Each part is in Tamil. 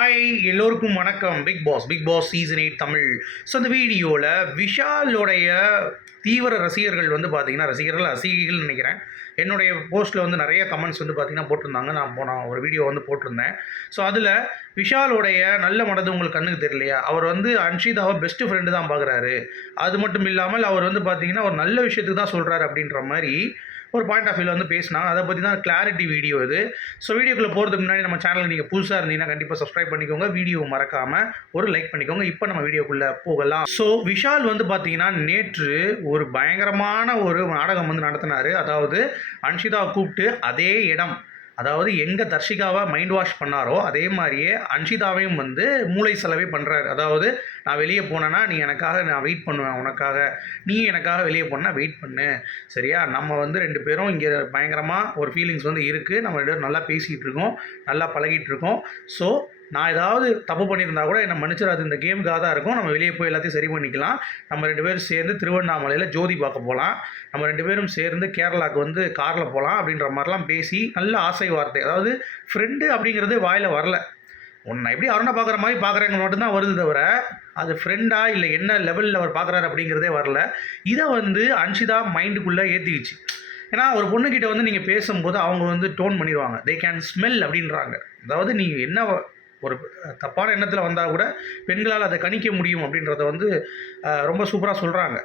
ஹாய் எல்லோருக்கும் வணக்கம். Bigg Boss season 8 Tamil. So இந்த வீடியோவில் விஷாலோடைய தீவிர ரசிகர்கள் வந்து பார்த்தீங்கன்னா ரசிகைகள்னு நினைக்கிறேன். என்னுடைய போஸ்ட்டில் வந்து நிறைய கமெண்ட்ஸ் வந்து பார்த்தீங்கன்னா போட்டிருந்தாங்க. நான் ஒரு வீடியோ வந்து போட்டிருந்தேன். ஸோ அதில் விஷாலோடைய நல்ல மனது உங்களுக்கு கண்ணுக்கு தெரியலையா, அவர் வந்து அன்ஷிதாவை பெஸ்ட் ஃப்ரெண்டு தான் பார்க்குறாரு, அது மட்டும் இல்லாமல் அவர் வந்து பார்த்தீங்கன்னா ஒரு நல்ல விஷயத்துக்கு தான் சொல்கிறாரு அப்படின்ற மாதிரி ஒரு பாயிண்ட் ஆஃப் வியூவில் வந்து பேசினாங்க. அதை பற்றி தான் கிளாரிட்டி வீடியோ இது. ஸோ வீடியோக்குள்ளே போகிறதுக்கு முன்னாடி நம்ம சேனலுக்கு நீங்கள் புதுசாக இருந்தீங்கன்னா கண்டிப்பாக சப்ஸ்கிரைப் பண்ணிக்கோங்க, வீடியோ மறக்காமல் ஒரு லைக் பண்ணிக்கோங்க. இப்போ நம்ம வீடியோக்குள்ளே போகலாம். ஸோ விஷால் வந்து பார்த்தீங்கன்னா நேற்று ஒரு பயங்கரமான ஒரு நாடகம் வந்து நடத்தினார். அதாவது அன்ஷிதா கூப்பிட்டு அதே இடம், அதாவது எங்கே தர்ஷிகாவை மைண்ட் வாஷ் பண்ணாரோ அதே மாதிரியே அன்ஷிதாவையும் வந்து மூளை செலவே பண்ணுறாரு. அதாவது நான் வெளியே போனேன்னா நீ எனக்காக நான் வெயிட் பண்ணுவேன், உனக்காக நீ எனக்காக வெளியே போனால் வெயிட் பண்ணு, சரியா? நம்ம வந்து ரெண்டு பேரும் இங்கே பயங்கரமாக ஒரு ஃபீலிங்ஸ் வந்து இருக்குது, நம்ம ரெண்டு பேரும் நல்லா பேசிகிட்டு இருக்கோம், நல்லா பழகிட்டு இருக்கோம். ஸோ நான் ஏதாவது தப்பு பண்ணியிருந்தா கூட என்னை மன்னிச்சிடாது, இந்த கேமுக்காக தான் இருக்கும், நம்ம வெளியே போய் எல்லாத்தையும் சரி பண்ணிக்கலாம். நம்ம ரெண்டு பேரும் சேர்ந்து திருவண்ணாமலையில் ஜோதி பார்க்க போகலாம், நம்ம ரெண்டு பேரும் சேர்ந்து கேரளாவுக்கு வந்து காரில் போகலாம் அப்படின்ற மாதிரிலாம் பேசி நல்ல ஆசை வார்த்தை. அதாவது ஃப்ரெண்டு அப்படிங்கிறது வாயில் வரல. உன்னை எப்படி அருணை பார்க்குற மாதிரி பார்க்குறவங்க மட்டும்தான் வருது தவிர அது ஃப்ரெண்டா இல்லை என்ன லெவலில் அவர் பார்க்குறாரு அப்படிங்கிறதே வரல. இதை வந்து அன்ஷிதா மைண்டுக்குள்ளே ஏற்றிக்கிச்சு. ஏன்னா ஒரு பொண்ணுக்கிட்ட வந்து நீங்கள் பேசும்போது அவங்க வந்து டோன் பண்ணிடுவாங்க, தே கேன் ஸ்மெல் அப்படின்றாங்க. அதாவது நீங்கள் என்ன ஒரு தப்பான எண்ணத்தில் வந்தால் கூட பெண்களால் அதை கணிக்க முடியும் அப்படின்றத வந்து ரொம்ப சூப்பராக சொல்கிறாங்க.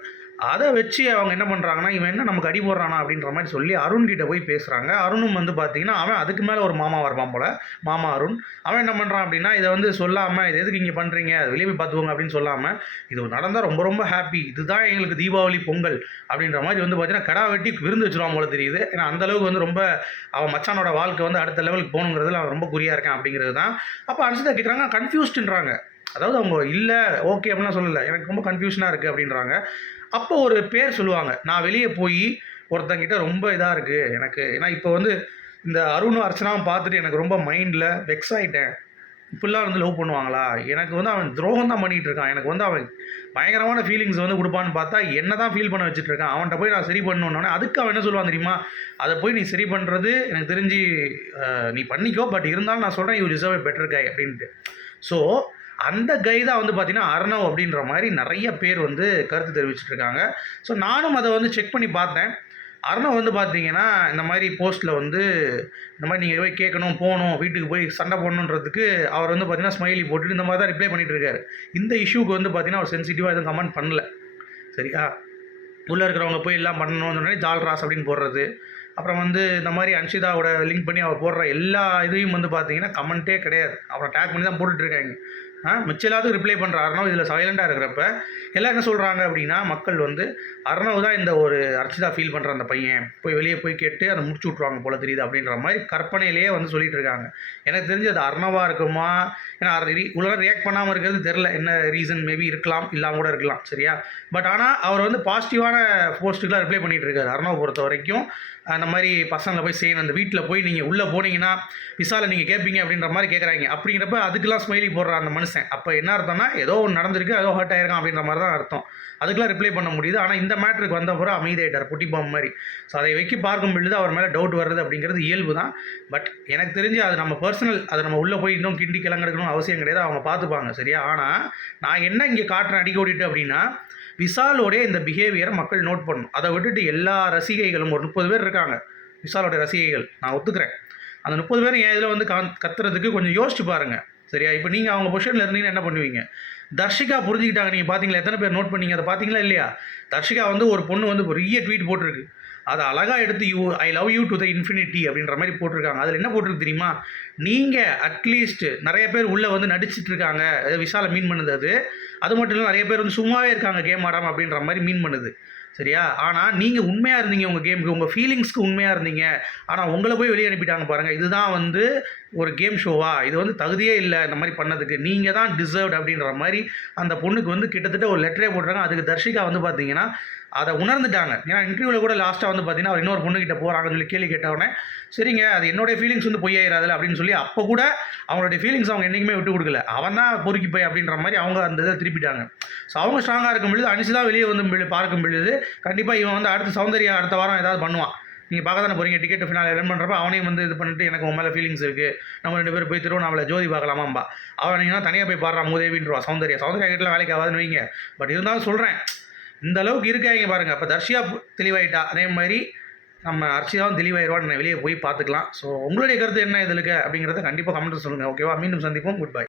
அதை வச்சு அவங்க என்ன பண்ணுறாங்கன்னா, இவன் என்ன நமக்கு அடி போடுறானா அப்படின்ற மாதிரி சொல்லி அருண்கிட்ட போய் பேசுகிறாங்க. அருணும் வந்து பார்த்திங்கன்னா அவன் அதுக்கு மேலே ஒரு மாமா வருவான் போல், மாமா அருண். அவன் என்ன பண்ணுறான் அப்படின்னா, இதை வந்து சொல்லாமல் இது எதுக்கு இங்கே பண்ணுறீங்க, வெளியே போய் பார்த்துக்கோங்க அப்படின்னு சொல்லாமல், இது நடந்தால் ரொம்ப ரொம்ப ஹாப்பி, இதுதான் எங்களுக்கு தீபாவளி பொங்கல் அப்படின்ற மாதிரி வந்து பார்த்திங்கன்னா கடா வெட்டி விருந்து வச்சுருவான் போல தெரியுது. ஏன்னா அந்தளவுக்கு வந்து ரொம்ப அவன் மச்சானோட வாழ்க்கை வந்து அடுத்த லெவலுக்கு போகணுங்கிறதுல அவன் ரொம்ப குறியாக இருக்கான் அப்படிங்கிறது தான். அப்போ அன்ஷிதா கேட்குறாங்க, கன்ஃபியூஸ்டுன்றாங்க. அதாவது அவங்க இல்லை ஓகே அப்படின்லாம் சொல்லலை, எனக்கு ரொம்ப கன்ஃபியூஷனாக இருக்குது அப்படின்றாங்க. அப்போ ஒரு பேர் சொல்லுவாங்க, நான் வெளியே போய் ஒருத்தங்கிட்ட ரொம்ப இதாக இருக்குது எனக்கு, ஏன்னா இப்போ வந்து இந்த அருணும் அர்ச்சனாவும் பார்த்துட்டு எனக்கு ரொம்ப மைண்டில் வெக்ஸ் ஆகிட்டேன், இப்படிலாம் வந்து லவ் பண்ணுவாங்களா, எனக்கு வந்து அவன் துரோகம் தான் பண்ணிகிட்டு இருக்கான், எனக்கு வந்து அவன் பயங்கரமான ஃபீலிங்ஸ் வந்து கொடுப்பான்னு பார்த்தா என்ன தான் ஃபீல் பண்ண வச்சுட்டு இருக்கான், அவன்கிட்ட போய் நான் சரி பண்ணணுன்னே அதுக்கு அவன் என்ன சொல்லுவான் தெரியுமா, அதை போய் நீ சரி பண்ணுறது எனக்கு தெரிஞ்சு நீ பண்ணிக்கோ, பட் இருந்தாலும் நான் சொல்கிறேன் யூ ரிசர்வ் எ பெட்டர் கை அப்படின்ட்டு. ஸோ அந்த கை தான் வந்து பார்த்திங்கன்னா அர்ணவ் அப்படின்ற மாதிரி நிறைய பேர் வந்து கருத்து தெரிவிச்சிட்ருக்காங்க. ஸோ நானும் அதை வந்து செக் பண்ணி பார்த்தேன். அர்ணவ் வந்து பார்த்தீங்கன்னா இந்த மாதிரி போஸ்ட்டில் வந்து இந்த மாதிரி நீங்கள் போய் கேட்கணும், போகணும், வீட்டுக்கு போய் சண்டை போடணுன்றதுக்கு அவர் வந்து பார்த்திங்கன்னா ஸ்மைலி போட்டுட்டு இந்த மாதிரி தான் ரிப்ளை பண்ணிகிட்டு இருக்காரு. இந்த இஷ்யூக்கு வந்து பார்த்திங்கன்னா அவர் சென்சிட்டிவாக எதுவும் கமெண்ட் பண்ணல, சரியா? உள்ளே இருக்கிறவங்க போய் எல்லாம் பண்ணணும்னு சொன்னே ஜால்ராஸ் அப்படின்னு போடுறது, அப்புறம் வந்து இந்த மாதிரி அன்ஷிதாவோட லிங்க் பண்ணி அவர் போடுற எல்லா இதையும் வந்து பார்த்தீங்கன்னா கமெண்ட்டே கிடையாது, அப்புறம் டேக் பண்ணி தான் போட்டுட்ருக்காங்க. மிச்சம் எல்லாத்துக்கும் ரிப்ளை பண்ணுற அர்ணவ் இதில் சைலண்டாக இருக்கிறப்ப எல்லாம் என்ன சொல்கிறாங்க அப்படின்னா, மக்கள் வந்து அர்ணவ் தான் இந்த ஒரு அர்ச்சிதா ஃபீல் பண்ணுற அந்த பையன், போய் வெளியே போய் கேட்டு அதை முடிச்சு விட்ருவாங்க போல தெரியுது அப்படின்ற மாதிரி கற்பனையிலேயே வந்து சொல்லிட்டு இருக்காங்க. எனக்கு தெரிஞ்சு அது அர்ணவாக இருக்குமா, ஏன்னா உலகம் ரியாக்ட் பண்ணாமல் இருக்கிறது தெரில, என்ன ரீசன் மேபி இருக்கலாம், இல்லாமல் கூட இருக்கலாம், சரியா? பட் ஆனால் அவர் வந்து பாசிட்டிவான போஸ்ட்டுக்கெலாம் ரிப்ளை பண்ணிகிட்டு இருக்காரு. அர்ணவ் பொறுத்த வரைக்கும் அந்த மாதிரி பசங்களை போய் செய்யணும், அந்த வீட்டில் போய் நீங்கள் உள்ளே போனீங்கன்னா விசாலை நீங்கள் கேட்பீங்க அப்படின்ற மாதிரி கேட்குறாங்க. அப்படிங்கிறப்ப அதுக்கெல்லாம் ஸ்மைலி போடுற அந்த மனுஷன் அப்போ என்ன அர்த்தம்னா, ஏதோ ஒன்று நடந்திருக்கு, ஏதோ ஹர்ட் ஆயிருக்கான் அப்படின்ற மாதிரி தான் அர்த்தம். அதுக்கெலாம் ரிப்ளை பண்ண முடியுது. ஆனால் இந்த மேட்ருக்கு வந்த பிறகு அமைதியாயிட்டார், புட்டி பாம்பு மாதிரி. ஸோ அதை வைக்கி பார்க்கும் பொழுது அவர் மேலே டவுட் வர்றது அப்படிங்கிறது இயல்பு தான். பட் எனக்கு தெரிஞ்சு அது நம்ம பர்சனல், அதை நம்ம உள்ளே போய் இன்னும் கிண்டி கிளங்கெடுக்கணும் அவசியம் கிடையாது, அவங்க பார்த்துப்பாங்க, சரியா? ஆனால் நான் என்ன இங்கே காட்டுறேன் அடிக்கோடிட்டு அப்படின்னா, விஷாலோடைய இந்த பிஹேவியரை மக்கள் நோட் பண்ணணும். அதை விட்டுட்டு எல்லா ரசிகைகளும் ஒரு 30 பேர் இருக்காங்க விஷாலோடைய ரசிகைகள், நான் ஒத்துக்கிறேன். அந்த 30 பேரும் என் இதில் வந்து கத்துறதுக்கு கொஞ்சம் யோசிச்சு பாருங்கள், சரியா? இப்போ நீங்கள் அவங்க பொசிஷனில் இருந்தீங்கன்னா என்ன பண்ணுவீங்க? தர்ஷிகா புரிஞ்சுக்கிட்டாங்க, நீங்கள் பார்த்தீங்களா, எத்தனை பேர் நோட் பண்ணீங்க, அதை பார்த்தீங்களா இல்லையா? தர்ஷிகா வந்து ஒரு பொண்ணு வந்து பெரிய ட்வீட் போட்டிருக்கு, அதை அழகாக எடுத்து I love you to the infinity அப்படின்ற மாதிரி போட்டிருக்காங்க. அதில் என்ன போட்டிருக்கு தெரியுமா, நீங்கள் அட்லீஸ்ட் நிறைய பேர் உள்ளே வந்து நடிச்சிட்டு இருக்காங்க, விஷாலை மீன் பண்ணுது அது மட்டும் இல்லை, நிறைய பேர் வந்து சும்மாவே இருக்காங்க கேம் ஆடாமல் அப்படின்ற மாதிரி மீன் பண்ணுது, சரியா? ஆனால் நீங்கள் உண்மையாக இருந்தீங்க, உங்கள் கேமுக்கு, உங்கள் ஃபீலிங்ஸ்க்கு உண்மையாக இருந்தீங்க, ஆனால் உங்களை போய் வெளியே அனுப்பிட்டாங்க பாருங்கள். இதுதான் வந்து ஒரு கேம் ஷோவா, இது வந்து தகுதியே இல்லை இந்த மாதிரி பண்ணதுக்கு, நீங்கள் தான் டிசர்வ்ட் அப்படின்ற மாதிரி அந்த பொண்ணுக்கு வந்து கிட்டத்தட்ட ஒரு லெட்டரே போடுறாங்க. அதுக்கு தர்ஷிகா வந்து பார்த்தீங்கன்னா அதை உணர்ந்துட்டாங்க. ஏன்னா இன்டர்வியூவில் கூட லாஸ்ட்டாக வந்து பார்த்தீங்கன்னா அவர் இன்னொரு பொண்ணுக்கிட்ட போகிறாங்கன்னு சொல்லி கேள்வி கேட்டவுடனே, சரிங்க அது என்னுடைய ஃபீலிங்ஸ் வந்து பொய்யாயிராதில்ல அப்படின்னு சொல்லி அப்போ கூட அவங்களுடைய ஃபீலிங்ஸ் அவங்க என்றைக்குமே விட்டு கொடுக்கல, அவன் தான் பொறுக்கி போய் அப்படின்ற மாதிரி அவங்க அந்த இதை திருப்பிட்டாங்க. ஸோ அவங்க ஸ்ட்ராங்காக இருக்கும் பொழுது அனிஷிதா வெளியே வந்து பார்க்கும் பொழுது கண்டிப்பாக இவன் வந்து அடுத்த சௌந்தர்யா அடுத்த வாரம் ஏதாவது பண்ணுவான், நீங்கள் பார்க்க தானே போகிறீங்க. டிக்கெட் ஃபினாலே ரன் பண்ணுறப்ப அவனையும் வந்து இது பண்ணிட்டு எனக்கு உன் மேலே ஃபீலிங்ஸ் இருக்குது, நம்ம 2 பேரும் போய் திருவண்ணாமலை ஜோதி பார்க்கலாமாம்பா. அவன் நீங்கன்னா தனியாக போய் பாடுறா மூதேவின்றவா. சௌந்தர்யா கிட்டலாம் வேலைக்கு ஆகாதுன்னு வைங்க. பட் இருந்தாலும் சொல்கிறேன், இந்த அளவுக்கு இருக்காங்க பாருங்கள். அப்போ தர்ஷியா தெளிவாயிட்டா, அதே மாதிரி நம்ம அர்ச்சிதாவும் தெளிவாயிருவான்னு வெளியே போய் பார்த்துக்கலாம். ஸோ உங்களுடைய கருத்து என்ன இதில் அப்படிங்கிறத கண்டிப்பாக கமெண்ட்டில் சொல்லுங்கள். ஓகேவா? மீண்டும் சந்திப்போம். Good bye.